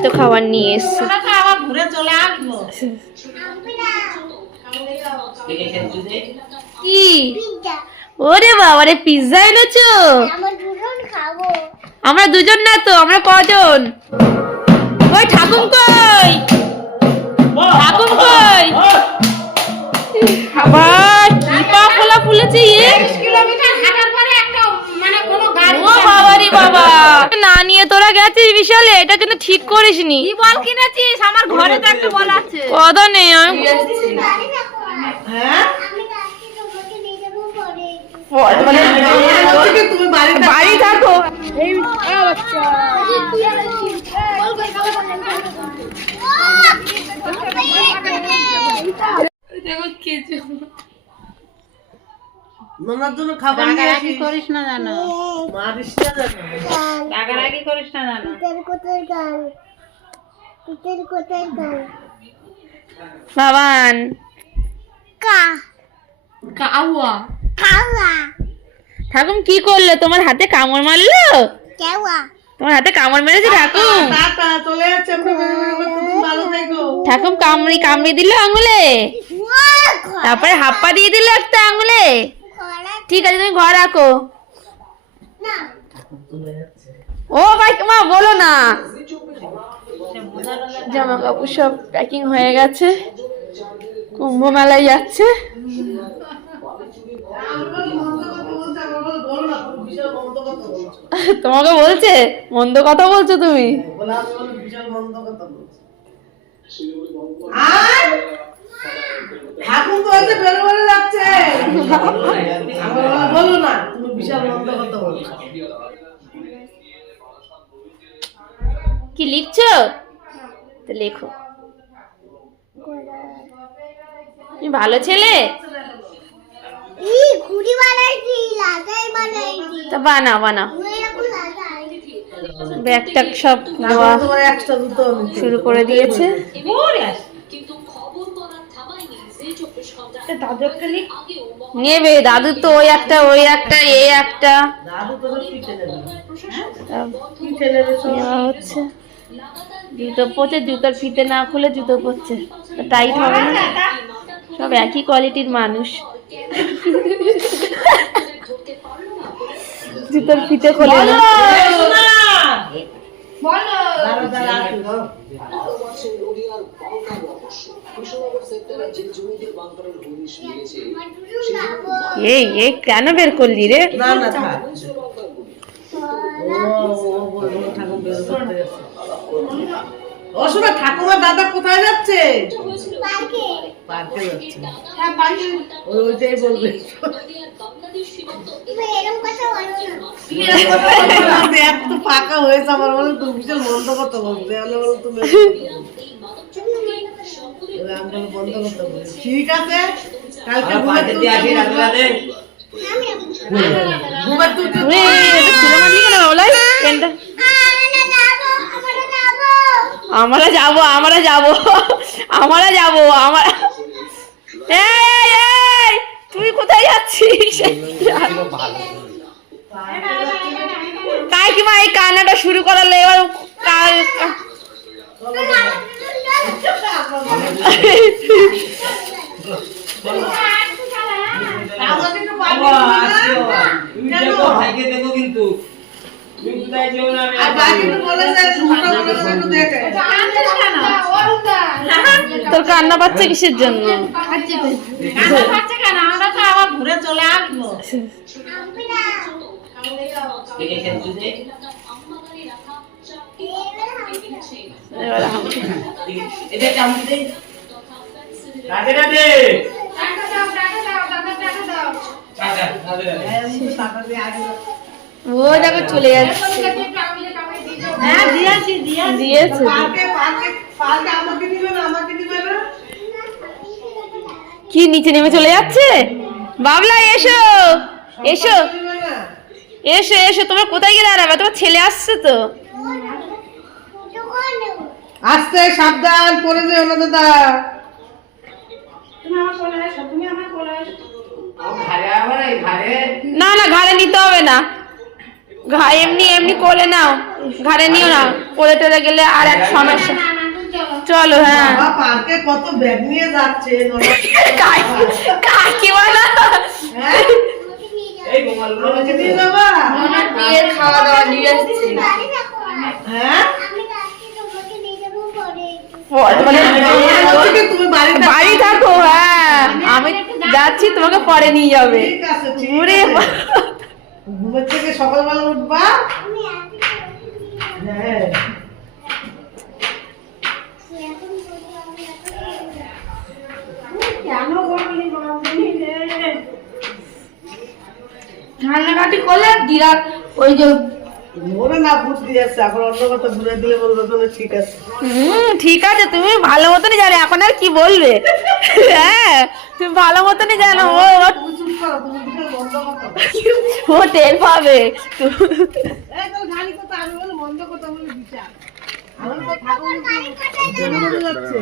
এত খাবার নিয়ে এসছে। কি ওরে বাবা রে, পিৎজা এনেছো? আমরা দুজন না তো, আমরা কজন? ওই ঠাকুম কই, ঠাকুম কই? আবার কি পা ফোলা ফুলেছে। ও বাবা রে বাবা, না নিয়ে তোরা গেছিস বিশালে, এটা কিন্তু ঠিক করিসনি। কি বল কিনেছিস? আমার ঘরে তো একটা বল আছে। কথা নেই আমি। বাড়ি থাকো। মামার জন্য খাবার নিয়ে আসিস। করিস না জানো, মারিস না জানো, রাগারাগি করিস না জানো। বাবান ঠাকুম কি করলো? তোমার হাতে কামড় মারলো? তোমার হাতে কামড় মেরেছে ঠাকুম? টাটা চলে যাচ্ছে, আমরা তুমি ভালো থেকো। ঠাকুম কামড়ি দিল আঙুলে, তারপরে হাপ্পা দিয়ে দিল একটা আঙুলে। ঠিক আছে তুমি ঘর রাখো। ও মা বলো না। জামা কাপড় সব প্যাকিং হয়ে গেছে, কুম্ভ মেলায় যাচ্ছে। তোমাকে বলছে মন্দ কথা বলছো তুমি? ঠাকুর তো হচ্ছে বেরো বেরো যাচ্ছে, বলো না তুমি বিশাল মন্দ কথা বলছো। কি লিখছো? তো লেখো। তুমি ভালো ছেলে, তা বানাও বানাও। ব্যাগটা সব নেওয়া শুরু করে দিয়েছে। নেবে দাদু তো, ওই একটা ওই একটা এই একটা নেওয়া হচ্ছে। জুতো পরছে, জুতোর ফিতে না খুলে জুতো পরছে, টাইট হবে না। সব একই কোয়ালিটির মানুষ। জুতোর ফিতে খোলে না। এই কেন বের করলি রে? ঠাকুমার দাদা কোথায় যাচ্ছে? পার্কে যাচ্ছে। ওইটাই বলবে। এত ফাঁকা হয়েছে আমার, বলে তুমি বিশাল বন্ধ করতে বলতে, আমি বলো তুমি বন্ধ করতে বলছি। ঠিক আছে, কালকে আমরা যাবো আমরা যাবো আমরা যাবো আমার। তুই কোথায় যাচ্ছিস? কাকিমা এই কান্নাটা শুরু করালে এবার কিন্তু তোর কান্না পাচ্ছে কিসের জন্য? ঘুরে চলে আসবো। ও দেখো চলে যাচ্ছে। দিয়েছে। কি নিচে নেমে চলে যাচ্ছে? বাবলা এসো এসো এসো এসো, তোমার কোথায় গিয়ে দাঁড়াবে? তোমার ছেলে আসছে তো। আস্তে সাবধান করে যেও না দাদা। না না ঘাড়ে নিতে হবে না, এমনি এমনি কোলে নাও। ঘাড়ে নিও না, পড়ে টরে গেলে আর এক সমস্যা। চলো। হ্যাঁ বাবা পার্কে কত ব্যাগ নিয়ে যাচ্ছে কাকিমা না, হ্যাঁ আমাকে নিয়ে যাবা? বিয়ের খাওয়া দাওয়া নিয়ে আসছি। হ্যাঁ মানে তুমি বাড়িতে বাড়ি থাকো। হ্যাঁ আমি যাচ্ছি, তোমাকে পরে নিয়ে যাবে। ঠিক আছে, ঠিক ঘুরে আছে। ঘুমের থেকে সকালবেলা উঠবা। হ্যাঁ রান্নাঘাটি করলে দিরা ওই যে ওরা না বুদ্ধি আছে, এখন অন্য কথা ঘুরে দিলে বলবে তো ঠিক আছে। ঠিক আছে, তুমি ভালো মতনই জানো, এখন আর কি বলবে। হ্যাঁ তুমি ভালো মতনই জানো, তুমি চুপ করো, তুমি বিশাল বন্ধ কথা বলো। ও টের পাবে। এই তোর গাড়ি কথা আমি বলে বন্ধ কথা বলে বিচার। আমার তো ঠাকুর যাচ্ছে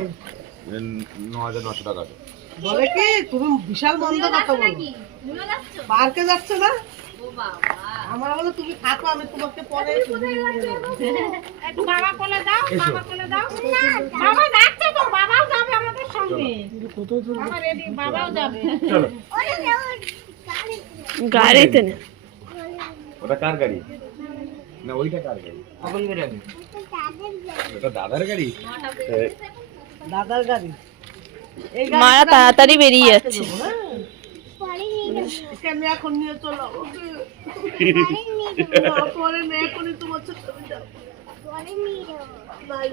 ৯,৯০০ টাকা। বলে কি তুমি বিশাল বন্ধ কথা বলো, পার্কে যাচ্ছে না? আমার বলে তুমি থাকো, আমি তোমাকে পরে একটু বাবা কোলে দাও, বাবা কোলে দাও। বাবা যাচ্ছে তো, বাবাও যাবে আমাদের সঙ্গে। বাবা রেডি, বাবাও যাবে। গাড়িতে না, ওটা কার গাড়ি? না ওইটা কার গাড়ি? ওটা দাদার গাড়ি। দাদার গাড়ি। এই মারা তাড়াতাড়ি বেরিয়ে যাচ্ছে। আমি এখন নিয়ে চলো, পরে নেই, এখনই তোমার ছোট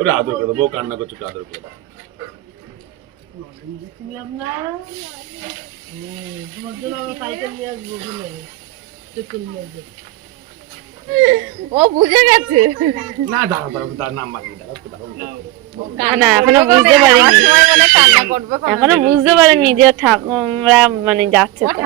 ওটা আদর করে দাও, বউ কান্না করছে, একটু আদর করে দাও। ছিলাম না তোমার জন্য আমার সাইকেল নিয়ে আসবো, সাইকেল নিয়ে আসবো। ও বুঝে গেছে। না দাঁড়াও দাঁড়াও, তার নাম বাকি দাঁড়াও। না এখনো বুঝতে পারিনি, এখনো বুঝতে পারিনি যে ঠাকুররা মানে যাচ্ছে তো।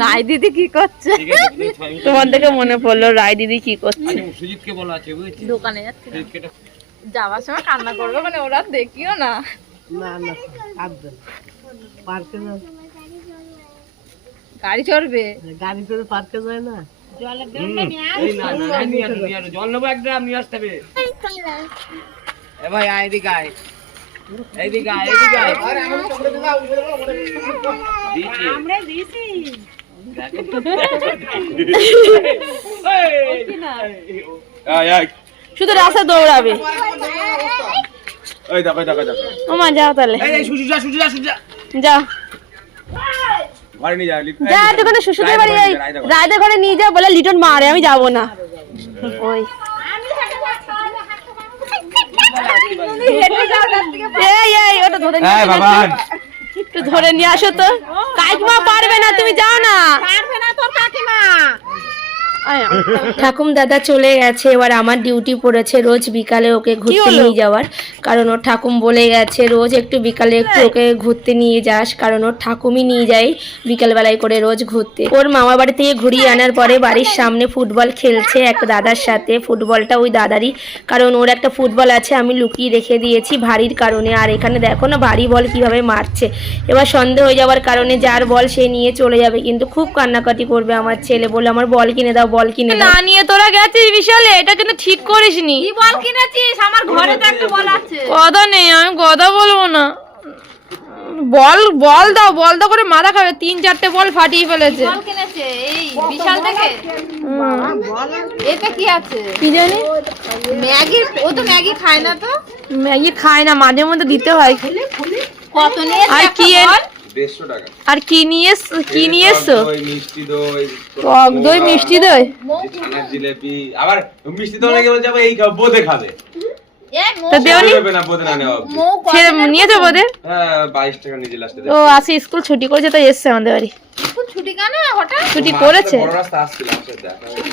রায় দিদি কি করছে? তোমার থেকে মনে পড়লো রায় দিদি কি করছে। দোকানে যাচ্ছে, যাওয়ার সময় কান্না করবে, মানে ওরা দেখিও না। না না আসবে পার্কে না, গাড়ি চড়বে, গাড়ি করে পার্কে যায় না। জলের জন্য নিয়ে আয়। জল নেবো এক ড্রাম নিয়ে আসতে হবে। এ ভাই আয় এদিকে আয়, এইদিকে আয়, এইদিকে আয়। দিচ্ছি। আমরা দিছি। শুধু রাস্তা দৌড়াবে। এই দেখো দেখো দেখো, ও মা যাও তাহলে, এই সুজা সুজা সুজা যাও ঘরে নিয়ে যাও। যা একটুখানি শ্বশুরের বাড়ি, এই রায়দের ঘরে নিয়ে যাও, বলে লিটন মারে, আমি যাবো না। ওই এই এই ওটা ধরে নিয়ে হ্যাঁ বাবা, একটু ধরে নিয়ে আসো তো। কাকিমা পারবে না, তুমি যাও না। পারবে না তোর কাকিমা। ঠাকুম দাদা চলে গেছে, এবার আমার ডিউটি পড়েছে রোজ বিকালে ওকে ঘুরতে নিয়ে যাওয়ার। কারণ ওর ঠাকুম বলে গেছে রোজ একটু বিকালে একটু ওকে ঘুরতে নিয়ে যাস, কারণ ওর ঠাকুমই নিয়ে যায় বিকালবেলায় করে রোজ ঘুরতে। ওর মামার বাড়ি থেকে ঘুরিয়ে আনার পরে বাড়ির সামনে ফুটবল খেলছে এক দাদার সাথে। ফুটবলটা ওই দাদারই, কারণ ওর একটা ফুটবল আছে আমি লুকিয়ে রেখে দিয়েছি ভারীর কারণে। আর এখানে দেখো না ভারী বল কিভাবে মারছে। এবার সন্দেহ হয়ে যাওয়ার কারণে যার বল সে নিয়ে চলে যাবে, কিন্তু খুব কান্নাকাটি করবে আমার ছেলে, বলে আমার বল কিনে দাও, বল কিনে দাও। না নিয়ে তোরা গেছিস বিশালে, এটা কিন্তু ঠিক করিসনি। কি বল কিনেছিস? আমার ঘরে তো একটা বল আছে। কথা নেই, আমি কথা বলবো না। বল বল দাও, বল দাও করে মাথা খাবে। 3-4টে বল ফাটিয়ে ফেলেছে। বল কিনেছে এই বিশাল থেকে। এটা কি আছে কি জানি? ম্যাগি, ও তো ম্যাগি খায় না তো। ম্যাগি খায় না, মাঝে মধ্যে দিতে হয়। কত নিয়ে? আর কি 150 টাকা। আর কি নিয়ে এসছো? দই, মিষ্টি দই, টক দই, মিষ্টি দই, ছানার জিলেপি। আবার মিষ্টি দই নাকি বলছে আবার এই খাও, বোধে খাবে। তো দেওনি? দেবে না বোধে না নেওয়া অবধি। সে নিয়েছে বোধে। হ্যাঁ 22 টাকা নিজে লাস্টে ও আসি স্কুল ছুটি করেছে তাই এসছে আমাদের বাড়ি। স্কুল ছুটি কেন হঠাৎ? ছুটি করেছে। বড় রাস্তা আসছিল, আমার সাথে দেখা হয়েছে।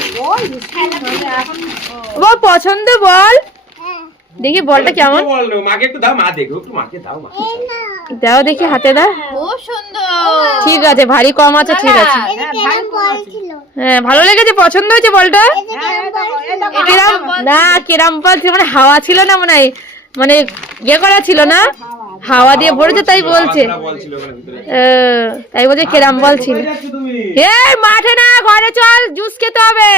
বল পছন্দ বল। দেখি বলটা কেমন, বল না, মাকে একটু দাও, মা দেখো একটু, মাকে দাও, মা দাও দেখি হাতে দাও। খুব সুন্দর। ঠিক আছে, ভারী কম আছে, ঠিক আছে। হ্যাঁ ভালো লেগেছে, পছন্দ হয়েছে বলটা। কিরাম না, কিরাম বল ছিল, মানে হাওয়া ছিল না মনে হয়, মানে ইয়ে করা ছিল না, হাওয়া দিয়ে ভরেছে তাই বলছে। বল ছিল ওখানে ভিতরে। তাই বলছে কিরাম বল ছিল। কোথায় যাচ্ছ তুমি? এই মাঠে না, ঘরে চল, জুস খেতে হবে।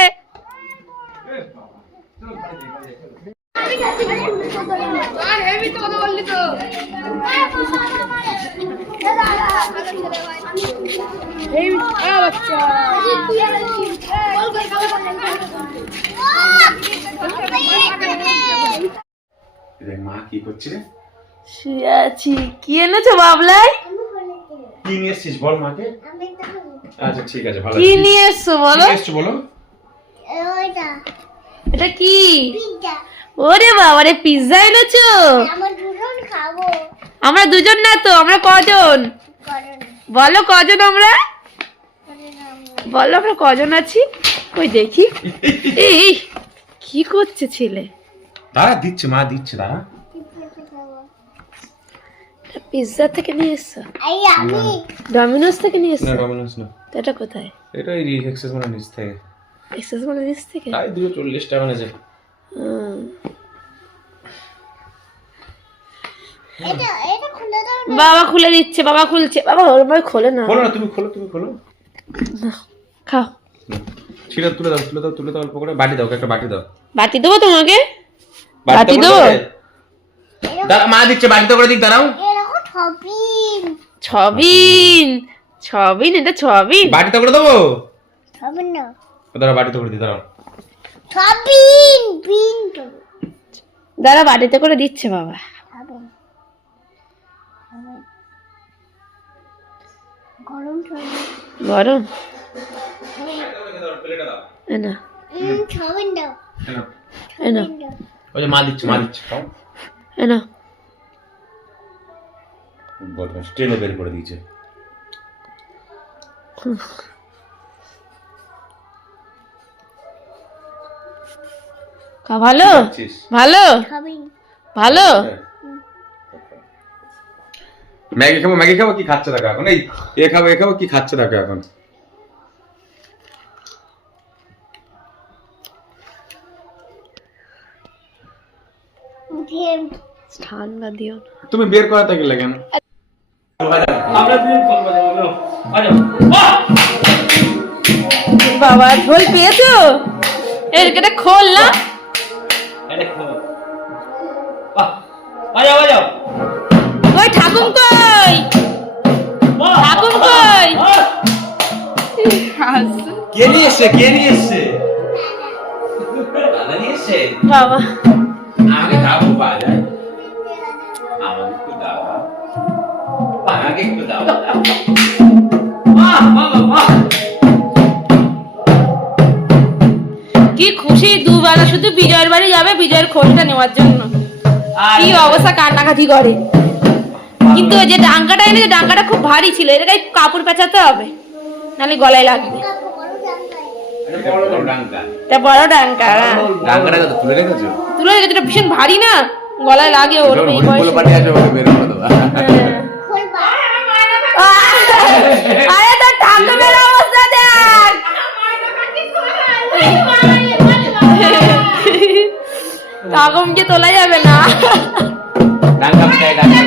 দেখ মা কি করছে রে? শুয়ে আছি। কি এনেছো বাবলাই? কি নিয়ে এসেছিস বল মাকে। আচ্ছা ঠিক আছে, ভালো। কি নিয়ে এসছো বলো? কি এসেছো বলো? এটা কি? ওরে বাবা রে, পিৎজা এনেছো? আমরা দুজন না তো, আমরা কজন? বলো কজন আমরা? বলো আমরা কজন আছি? ওই দেখি। এই কি করছে ছেলে? দাঁড়া, দিচ্ছে মা, দিচ্ছে, দাঁড়া। পিৎজা থেকে নিয়ে এসছো? ডমিনোস থেকে নিয়ে না এসছো? ডমিনোস না, তো এটা কোথায়? এটা এই এক্সেস মানে নিচ থেকে, এক্সেস মানে নিচ থেকে? তাই 240 টাকা নেছে। হুম। বাবা খুলে দিচ্ছে, বাবা খুলছে। বাবা ওর ভাই খোলে না। খোলো না, তুমি খোলো, তুমি খোলো। খাও। ছিটা তুলে দাও, তুলে দাও, তুলে দাও, অল্প করে বাটি দাও, একটা বাটি দাও। বাটি দেবো তোমাকে? বাটি বাটিতে দেবো? করে দাঁড়া, মা দিচ্ছে, বাটিতে করে দিক, দাঁড়াও। ছবিন, ছবিন, এটা ছবিন। বাটিতে করে দেবো, দাঁড়া, বাটিতে করে দিই, দাঁড়াও। দাঁড়া, বাটিতে করে দিচ্ছে বাবা। গরম? এ না, এ না, ওই যে মা দিচ্ছে, মা দিচ্ছে, খাও। এ না। বদমাশ, ট্রেনে বের করে দিয়েছে। ভালো খাচ্ছিস? ভালো ভালো। ম্যাগি খাবো, ম্যাগি খাবো, কি খাচ্ছে দেখো এখন। এই এ খাবো, এ খাবো, কি খাচ্ছে দেখো এখন। ঠান্ডা দিও না। তুমি বের করাতে গেলে কেন? বাবা ঝোল পেয়েছো? এর কেটে খোল না। ওই ঠাকুম কই? ঠাকুম কই? কে নিয়ে এসছে, কে নিয়ে এসছে? দাদা নিয়ে এসছে? বাবা আমাকে যাবো বাজার, আমাকে একটু দাও, আমাকে একটু দাও। কি খুশি, দুবেলা শুধু বিজয়ের বাড়ি যাবে বিজয়ের খোঁজটা নেওয়ার জন্য। কি অবস্থা, কান্নাকাটি করে। কিন্তু ওই যে ডাঙ্গাটা এনেছে, ডাঙ্গাটা খুব ভারী ছিল, এটাকে কাপড় পেঁচাতে হবে, নাহলে গলায় লাগবে। বড় ডাঙ্গা, এটা বড় ডাঙ্গা। ডাঙ্গাটা তো তুলে রেখেছো? তুলে রেখেছে, এটা ভীষণ ভারী না, গলায় লাগে ওর এই বয়সে। আছে, ওকে বের করে দেবো। আরে তোর ঠাকুমের অবস্থা দেখ। ঠাকুমকে তোলা যাবে না। ডাঙ্গা পিটাই, ডাঙ্গা।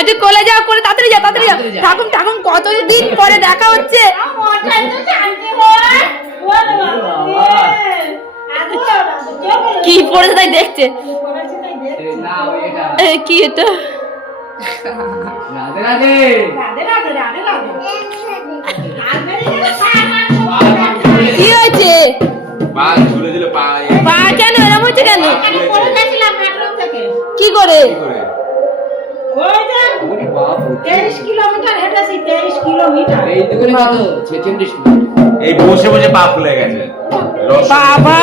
একটু কোলে যাও, কোলে তাড়াতাড়ি যাও, তাড়াতাড়ি যাও। ঠাকুম ঠাকুম কতদিন পরে দেখা হচ্ছে। কি পড়েছে তাই দেখছে। কি এটা? কি হয়েছে? পা ঝুলে দিলে, পা পা কেন এরম হচ্ছে কেন? কি করে? এই বসে বসে পা ফুলে গেছে। বাবা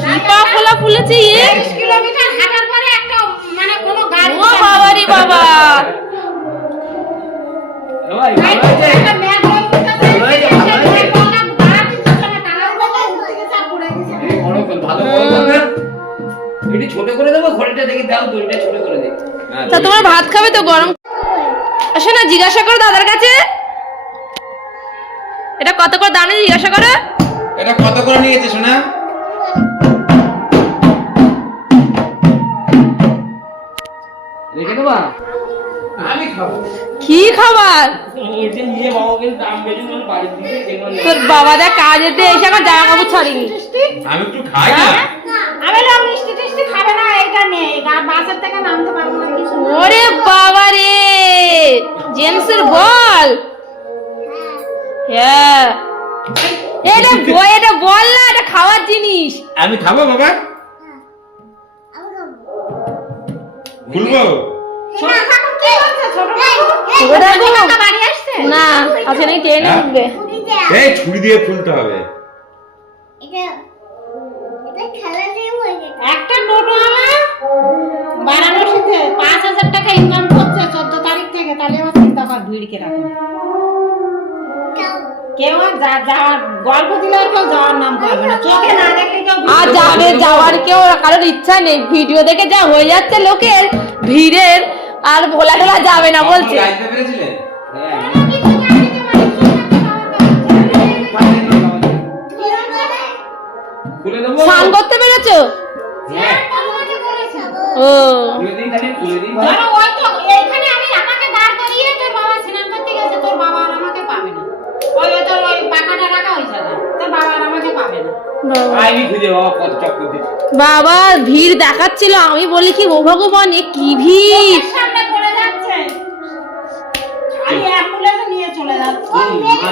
কি পা ফোলা ফুলেছে এ? ও বাবা রে বাবা। ভালো বড় করবে এটি ছোট করে দেবো খোলটা দেখি দাও দড়িটা ছোট করে দে তা তোমার ভাত খাবে তো গরম আসে না জিজ্ঞাসা করো দাদার কাছে এটা কত করে দাম জিজ্ঞাসা করো এটা কত করে নিয়েছে শোনা রেখে দেবা আমি খাবো কি খাবার ওইটা নিয়ে বাবাকে দাম বেশি বলে বাড়ির দিকে যেমন তোর বাবা যা কাজেতে এসে আমার জামা কাপড় ছাড়িনি আমি একটু খাই না আমি না মিষ্টি টিষ্টি খাবে না এইটা নেই বাসের থেকে নামতে পারবো না কিছু ওরে বাবা রে জেমসের বল হ্যাঁ এটা বল না এটা খাওয়ার জিনিস আমি খাবো বাবা খুলবো ছোট ঠাকুর কি হচ্ছে ছোট ওটা ঠাকুর বাড়ি আসছে না আছে নাকি ট্রেনে উঠবে এই ছুরি দিয়ে খুলতে হবে একটা টোটোওয়ালা বারাণসীতে 5,000 টাকা ইনকাম করছে 14 তারিখ থেকে তাহলে আবার চিন্তা কর ভিড় কিরকম কেউ আর যাওয়ার গল্প দিলে আর কেউ যাওয়ার নাম করবে না চোখে না দেখলে কেউ আর যাবে যাওয়ার কেউ কারোর ইচ্ছা নেই ভিডিও দেখে যা হয়ে যাচ্ছে লোকের ভিড়ের আর ভোলা টোলা যাবে না বলছে গাইতে পেরেছিলে খুলে দেবো স্নান করতে পেরেছো ও খুলে দিই তাহলে খুলে দিই ধরো ওই তো এইখানে আমি আমাকে দাঁড় করিয়ে তোর বাবা স্নান করতে গেছে তোর বাবা আর আমাকে পাবে না ওই তো ওই পাখাটা রাখা হয়েছে তোর বাবা আর আমাকে পাবে না আইনি খুঁজে বাবা কত চক্কর দিচ্ছে বাবা ভিড় দেখাচ্ছিল আমি বলি কি ও ভগবান এ কি ভিড় সামনে পড়ে যাচ্ছে খালি অ্যাম্বুলেন্স নিয়ে চলে যাচ্ছে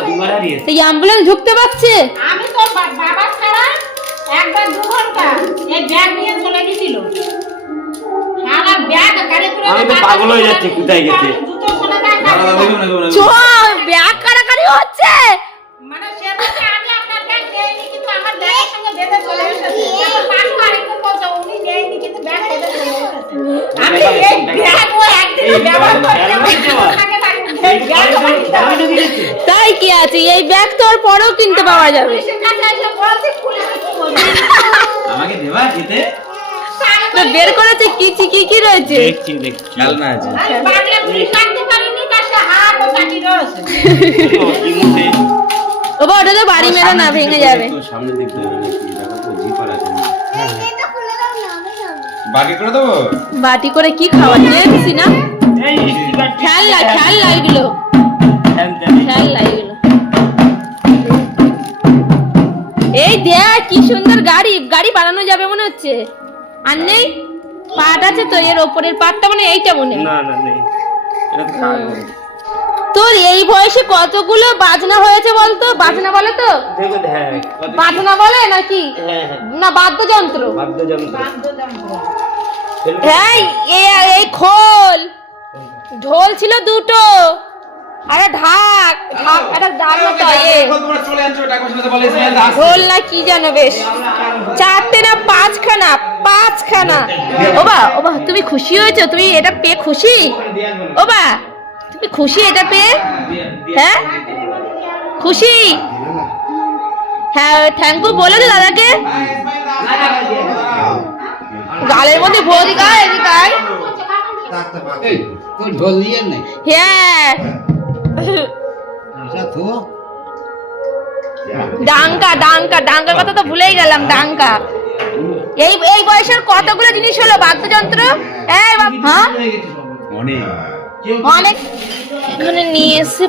দুবার হারিয়েছে এই অ্যাম্বুলেন্স ঢুকতে পারছে আমি তো বাবা ছাড়া একবার 2 ঘন্টা এই ব্যাগ নিয়ে চলে গেছিল সারা ব্যাগ গাড়ি করে আমি তো পাগল হয়ে যাচ্ছি কোথায় গেছে জুতো চলে যায় চো ব্যাগ কাড়াকাড়ি হচ্ছে মানে সে বলছে আমি আপনার ব্যাগ দেইনি কিন্তু আমার ব্যাগের সঙ্গে বেঁধে চলে এসেছে তারপর পাশে আরেকজন বলছে উনি দেয়নি কিন্তু ব্যাগ বেঁধে চলে এসেছে আমি এই ব্যাগ ও একদিন ব্যবহার করে তাই কি আছে এই ব্যাগ তো আর পরেও কিনতে পাওয়া যাবে আমাকে দেবা খেতে তো বের করেছে কি কি রয়েছে দেখছি খেলনা আছে ও বা ওটা তো বাড়ি মেরে না ভেঙে যাবে সামনে দেখতে হবে নাকি দেখো তো জিপার আছে বাকি করে দেবো বাটি করে কি খাওয়া দেখছি না খেলনা এগুলো খেলনা এগুলো এই দেখ কি সুন্দর গাড়ি বানানো যাবে মনে হচ্ছে আর নেই পাট আছে তো এর ওপরের পাটটা মানে এইটা মনে হয়। না নেই এটা তো খাওয়া যাবে তোর এই বয়সে কতগুলো বাজনা হয়েছে বলতো বাজনা বলে তো দেখো হ্যাঁ বাজনা বলে নাকি হ্যাঁ না বাদ্যযন্ত্র বাদ্যযন্ত্র এই এই খোল ঢোল ছিল দুটো আরে ঢাক একটা ঢাক মতো তোমরা চলে যাচ্ছ টাকা পয়সা বলে ঢোল না কি জানো বেশ 4টে না 5খানা ওবা তুমি খুশি হয়েছো তুমি এটা পেয়ে খুশি ওবা তুমি খুশি এটা পেয়ে হ্যাঁ খুশি হ্যাঁ থ্যাংক ইউ বলে দে দাদাকে গালের মধ্যে ভরি গায় এদিকায় তুই ঢোল নিয়ে নে হ্যাঁ আচ্ছা তো ডাঙ্কার কথা তো ভুলেই গেলাম ডাঙ্কা এই বয়সের কতগুলো জিনিস হলো বাদ্যযন্ত্র হ্যাঁ অনেক এখানে নিয়ে এসে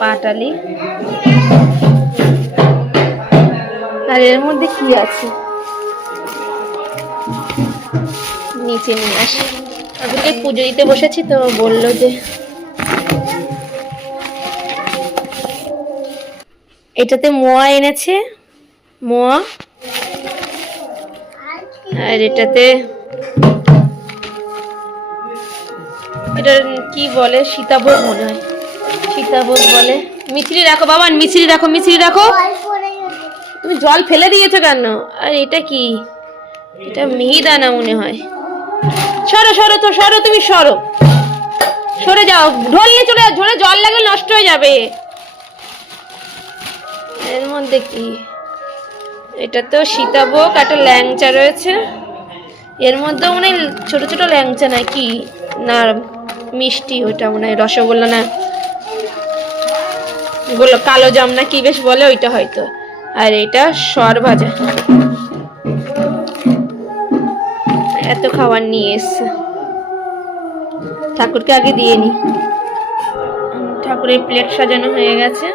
পাটালি আর এর মধ্যে কি আছে নিচে নিয়ে আসি আজকে পুজো দিতে বসেছি তো বললো যে এটাতে মোয়া এনেছে মোয়া আর এটাতে এটা কি বলে সীতাভোগ মনে হয় সীতাভোগ বলে মিছরি রাখো বাবা মিছরি রাখো তুমি জল ফেলে দিয়েছো কেন আর এটা কি এটা মিহিদানা মনে হয় সরো তুমি সরো সরে যাও, ঢললে চলে যাও, ঝোলে জল লাগলে নষ্ট হয়ে যাবে। এর মধ্যে কি, এটা তো সীতাভোগ, একটা ল্যাংচা রয়েছে, এর মধ্যে মনে হয় ছোট ছোট ল্যাংচা নাকি না মিষ্টি, ওইটা মনে হয় রসগোল্লা না কালো জাম না কি বেশ বলে ওইটা হয়তো। আর এটা সর ভাজা, এত খাবার নিয়ে এসছে। ঠাকুরকে আগে দিয়ে নি। ঠাকুরের প্লেট সাজানো হয়ে গেছে।